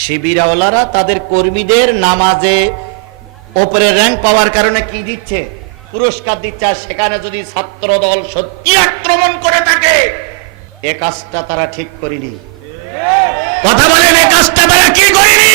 শিবিরাওয়ালারা তাদের কর্মীদের নামাজে ওপরে র্যাঙ্ক পাওয়ার কারণে কি দিচ্ছে? পুরস্কার দিচ্ছে। আর সেখানে যদি ছাত্র দল সত্যি আক্রমণ করে থাকে, এ কাজটা তারা ঠিক করেনি। কথা বলেন, এ কাজটা তারা কি করেনি?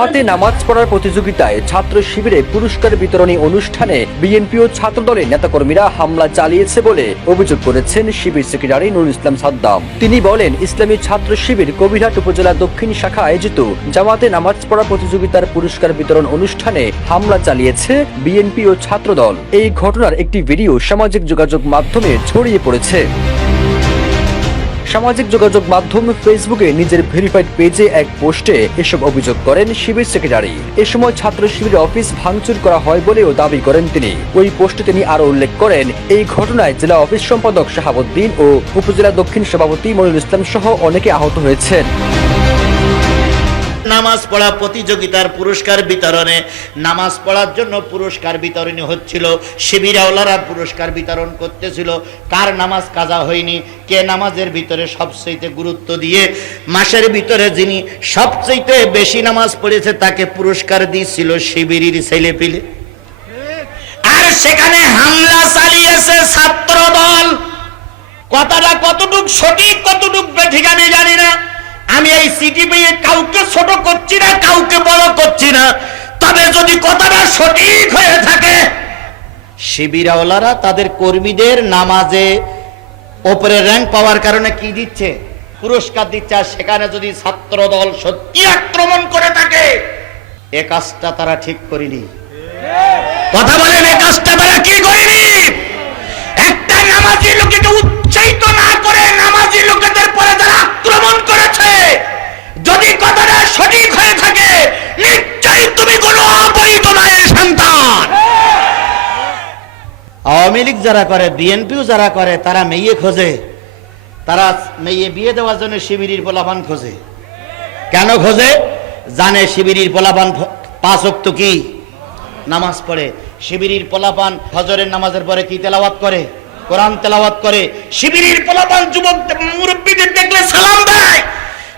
জামাতে নামাজ পড়ার প্রতিযোগিতায় ছাত্র শিবিরে পুরস্কার বিতরণী অনুষ্ঠানে বিএনপি ও ছাত্র দলের নেতাকর্মীরা হামলা চালিয়েছে বলে অভিযোগ করেছেন শিবির সেক্রেটারি নুরুল ইসলাম সাদ্দাম। তিনি বলেন, ইসলামী ছাত্র শিবির কবিরহাট উপজেলা দক্ষিণ শাখা আয়োজিত জামাতে নামাজ পড়া প্রতিযোগিতার পুরস্কার বিতরণ অনুষ্ঠানে হামলা চালিয়েছে বিএনপি ও ছাত্র দল এই ঘটনার একটি ভিডিও সামাজিক যোগাযোগ মাধ্যমে ছড়িয়ে পড়েছে। সামাজিক যোগাযোগ মাধ্যম ফেসবুকে নিজের ভেরিফাইড পেজে এক পোস্টে এসব অভিযোগ করেন শিবির সেক্রেটারি এ সময় ছাত্র শিবির অফিস ভাঙচুর করা হয় বলেও দাবি করেন তিনি। ওই পোস্টে তিনি আরও উল্লেখ করেন, এই ঘটনায় জেলা অফিস সম্পাদক শাহাবুদ্দিন ও উপজেলা দক্ষিণ সভাপতি মনিরুল ইসলাম সহ অনেকে আহত হয়েছেন। নামাজ পড়া প্রতিযোগিতার পুরস্কার বিতরণে। নামাজ পড়ার জন্য পুরস্কার বিতরণী হচ্ছিল শিবিরাওয়ালারা পুরস্কার বিতরণ করতেছিল। কার নামাজ কাজা হয়নি, কে নামাজের ভিতরে সবচেয়ে গুরুত্ব দিয়ে, মাসের ভিতরে যিনি সবচেয়ে বেশি নামাজ পড়েছে তাকে পুরস্কার দিয়েছিল শিবিরের ছেলে পিলে আর সেখানে হামলা চালিয়েছে ছাত্র দল কথাটা কতটুক সঠিক, কতটুক ঠিক আমি জানি না। আমি এই সিটি পেয়ে কাউকে ছোট করছি না, কাউকে বড় করছি না। তবে যদি কথাটা সঠিক হয়ে থাকে, শিবিরাওয়ালারা তাদের কর্মীদের নামাজে ওপরে র্যাঙ্ক পাওয়ার কারণে কি দিচ্ছে? পুরস্কার দিচ্ছে, আর সেখানে যদি ছাত্র দল সত্যি আক্রমণ করে থাকে, এ কাজটা তারা ঠিক করিনি। কথা আওয়ামী লীগ যারা করে, বিএনপিও যারা করে, তারা মেয়ে খোঁজে। তারা মেয়ে বিয়ে দেওয়ার জন্য শিবিরির পোলাপান খোঁজে। কেন খোঁজে? জানে শিবিরির পোলাপান পাঁচ অক্ত কি? নামাজ পড়ে। শিবিরির পোলাপান ফজরের নামাজের পরে কি তেলাওয়াত করে? কোরআন তেলাওয়াত করে। শিবিরির পোলাপান যুবক মুরব্বীদের দেখলে সালাম দেয়।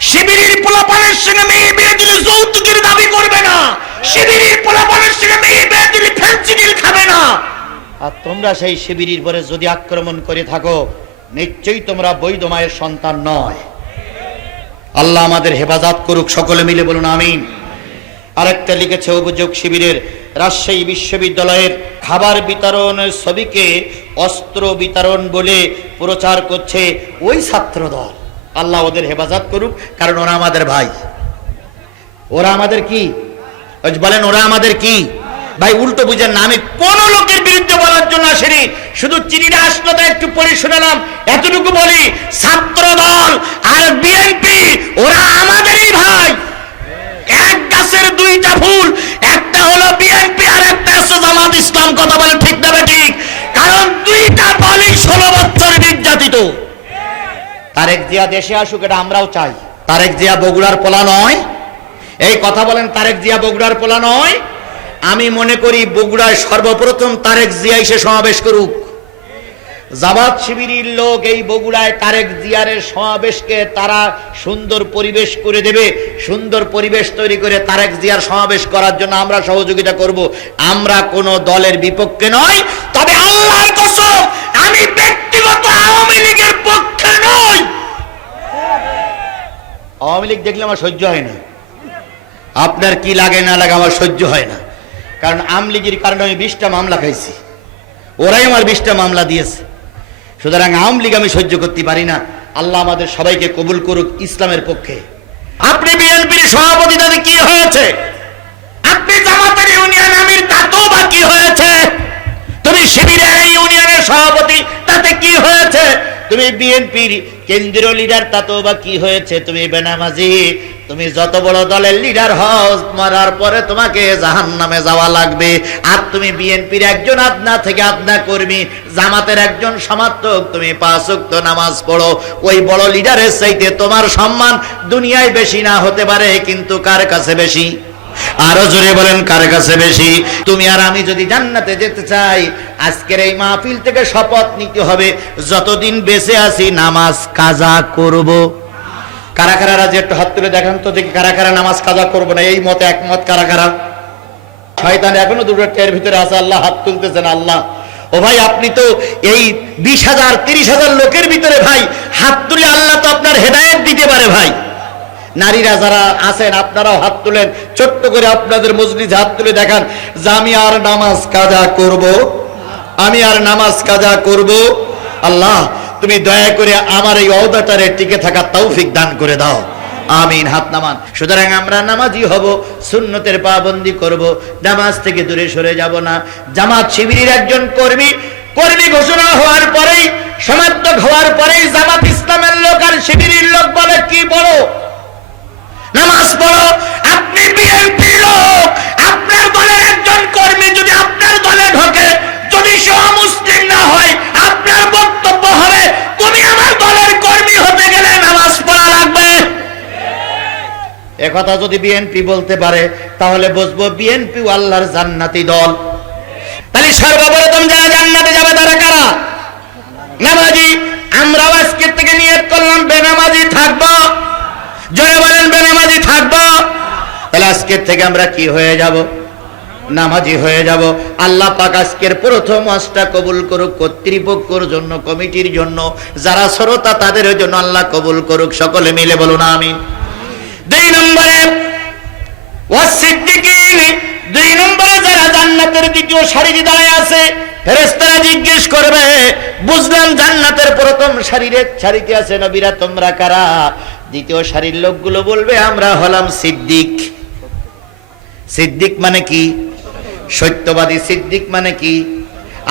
শিবিরির পোলাপানের সঙ্গে মেয়ে বিয়ে দিলে যৌতুকের দাবি করবে না। শিবিরির পোলাপানের সঙ্গে মেয়ে বিয়ে দিলে ফ্যান্সি ডিল খাবে না। আর তোমরা সেই শিবিরের পরে যদি আক্রমণ করে থাকো, নিশ্চয়ই তোমরা বৈধ মায়ের সন্তান নয়। আল্লাহ আমাদের হেফাজত করুক, সকলে মিলে বলুন আমিন। আরেকটা লিখেছে অভিযোগ শিবিরের, রাজশাহী বিশ্ববিদ্যালয়ের খাবার বিতরণের ছবিকে অস্ত্র বিতরণ বলে প্রচার করছে ওই ছাত্র দল আল্লাহ ওদের হেফাজত করুক, কারণ ওরা আমাদের ভাই। ওরা আমাদের কি? বলেন, ওরা আমাদের কি? ভাই উল্টো বুঝেন না আমি কোন লোকের বিরুদ্ধে বলার জন্য আসিনি। শুধু চিনিটা আসলো একটু পড়ে শোনালাম এতটুকু বলি ছাত্র দল আর বিএনপি ওরা আমাদেরই ভাই। এক গাছের দুইটা ফুল একটা হলো বিএনপি আর একটা হচ্ছে জামাত ইসলাম কথা বলে ঠিক না ঠিক? কারণ দুইটা দলই ষোলো বছর নির্যাতিত। তারেক জিয়া দেশে আসুক এটা আমরাও চাই। তারেক জিয়া বগুড়ার পোলা নয়। এই কথা বলেন তারেক জিয়া বগুড়ার পোলা নয়। আমি মনে করি বগুড়ায় সর্বপ্রথম তারেক জিয়া এসে সমাবেশ করুক। জামাত শিবিরের লোক এই বগুড়ায় তারেক জিয়ারের সমাবেশকে তারা সুন্দর পরিবেশ করে দেবে। সুন্দর পরিবেশ তৈরি করে তারেক জিয়ার সমাবেশ করার জন্য আমরা সহযোগিতা করব। আমরা কোন দলের বিপক্ষে নয় তবে আল্লাহর কসম, আমি ব্যক্তিগত আওয়ামী লীগের পক্ষে নই। আওয়ামী লীগ দেখলে আমার সহ্য হয় না। আপনার কি লাগে না লাগে আমার সহ্য হয় না। কারণ আওয়ামী লীগের কারণে আমি বিশটা মামলা খাইছি। ওরাই আমার বিশটা মামলা দিয়েছে। সুতরাং আওয়ামী লীগ আমি সহ্য করতে পারি না। আল্লাহ আমাদের সবাইকে কবুল করুক ইসলামের পক্ষে। আপনি বিএনপির সভাপতি তাতে কি হয়েছে? আপনি জামাতের ইউনিয়ন আমির, তাতেও বা কি হয়েছে? তুমি শিবিরের ইউনিয়নের সভাপতি, তাতে কি হয়েছে? তুমি বিএনপির কেন্দ্রীয় লিডার তাতেও বা কি হয়েছে? তুমি বেনামাজি, তুমি যত বড় দলের লিডার হও, মারার পরে তোমাকে জাহান নামে যাওয়া লাগবে। আর তুমি বিএনপির একজন আপনা থেকে আপনা কর্মী, জামাতের একজন সমার্থক, তুমি পাঁচ নামাজ পড়ো। ওই বড় লিডারের চাইতে তোমার সম্মান দুনিয়ায় বেশি না হতে পারে, কিন্তু কার কাছে বেশি? আরও জোরে বলেন, কার কাছে বেশি? তুমি আর আমি যদি জান্নাতে যেতে চাই, আজকের এই মাহফিল থেকে শপথ নিতে হবে। যতদিন বেঁচে আছি, নামাজ কাজা করব। কারা কারা রাজি? একটু হাত তুলে দেখান তো দেখি কারা কারা নামাজ কাজা করব না। এই মতে একমত কারা কারা? শয়তান এখনও দুটো টের ভিতরে আছে। আল্লাহ হাত তুলতেছেন, আল্লাহ। ও ভাই, আপনি তো এই বিশ হাজার, তিরিশ হাজার লোকের ভিতরে ভাই, হাত তুলে আল্লাহ তো আপনার হেদায়েত দিতে পারে ভাই। নারীরা যারা আছেন, আপনারাও হাত তুলেন। ছোট্ট করে আপনাদের মজলিস হাত তুলে দেখান, যে আমি আর নামাজ কাজা করব? আমি আর নামাজ কাজা করব? আল্লাহ, তুমি দয়া করে আমার এই অহদাটারে টিকে থাকা তৌফিক দান করে দাও। আমিন, হাত নামান। সুতরাং আমরা নামাজি হব, সুন্নতের পাবন্দি করব, নামাজ থেকে দূরে সরে যাব না। জামাত শিবিরের একজন কর্মী কর্মী ঘোষণা হওয়ার পরেই সমাপ্তক হওয়ার পরেই জামাত ইসলামের লোক আর শিবিরের লোক বলে কি বড় নামাজ পড়ো, আপনি বিএনপি লোক, আপনার দলের একজন কর্মী যদি আপনার দলে ঢোকে, যদি সে মুসলিম না হয়, আপনার বক্তব্য হবে, তুমি আমার দলের কর্মী হতে গেলে নামাজ পড়া লাগবে। একথা যদি বিএনপি বলতে পারে, তাহলে বুঝব বিএনপি আল্লাহর জান্নাতি দল। তাহলে সর্বপ্রথম যারা জান্নাতে যাবে, তারা কারা? নামাজি। আমরাও আজকের থেকে নিয়ত করলাম, বেনামাজি থাকব। জয় বলেন বেনামাজি থাকব। তাহলে আজকের থেকে আমরা কি হয়ে যাব? নামাজি হয়ে যাব। আল্লাহ পাক আজকের প্রথম ওয়াজটা কবুল করুক, কর্তৃপক্ষর জন্য, কমিটির জন্য, যারা শ্রোতা তাদের জন্য আল্লাহ কবুল করুক। সকলে মিলে বলুন আমি দুই নম্বরে দুই নম্বরে যারা জান্নাতের দ্বিতীয় সারিতে দাঁড়ায় আছে জিজ্ঞেস করবে, বুঝলাম জান্নাতের প্রথম সারিরে সারিতে আছে নবীরা, তোমরা কারা? দ্বিতীয় সারির লোকগুলো বলবে, আমরা হলাম সিদ্দিক। সিদ্দিক মানে কি? সত্যবাদী সিদ্দিক মানে কি?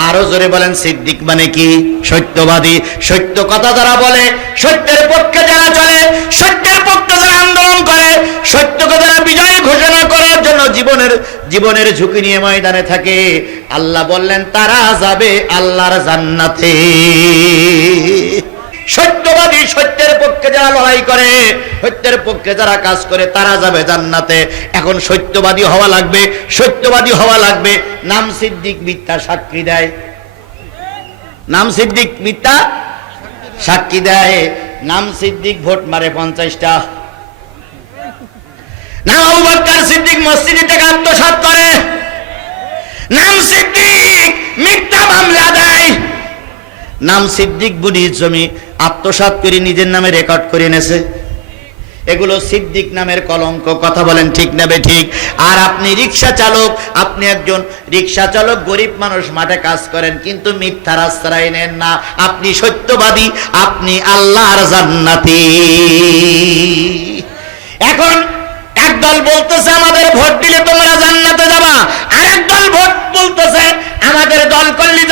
আরও জোরে বলেন, সিদ্দিক মানে কি? সত্যবাদী। সত্য কথা যারা বলে, সত্যের পক্ষে যারা চলে, সত্যের পক্ষে যারা আন্দোলন করে, সত্যকে যারা বিজয় ঘোষণা করার জন্য জীবনের জীবনের ঝুঁকি নিয়ে ময়দানে থাকে। আল্লাহ বললেন, তারা যাবে আল্লাহর জান্নাতে। সত্যবাদী সত্যের পক্ষে যারা লড়াই করে, সত্যের পক্ষে যারা কাজ করে, তারা যাবে জান্নাতে। এখন সত্যবাদী হওয়া লাগবে, সত্যবাদী হওয়া লাগবে। নাম সিদ্দিক মিথ্যা সাক্ষী দেয়। নাম সিদ্দিক মিথ্যা সাক্ষী দেয়। নাম সিদ্দিক ভোট মারে পঞ্চাশটা। বকর সিদ্দিক মসজিদে টাকা আত্মসাৎ করে। নাম সিদ্দিক, মিথ্যা মামলা দেয়। নাম সিদ্দিক বুড়ি জমি আত্মসাৎ করে নিজের নামে রেকর্ড করে এনেছে। এগুলো সিদ্দিক নামের কলঙ্ক, কথা বলেন ঠিক নেবে ঠিক? আর আপনি রিক্সা চালক, আপনি একজন রিক্সা চালক, গরিব মানুষ, মাঠে কাজ করেন, কিন্তু মিথ্যা রাস্তায় নেন না। আপনি সত্যবাদী, আপনি আল্লাহর জান্নাতি। এখন একদল বলতেছে, আমাদের ভোট দিলে তোমরা জান্নাতে যাবা। আরেক দল ভোট বলতেছে, আমাদের দল করলে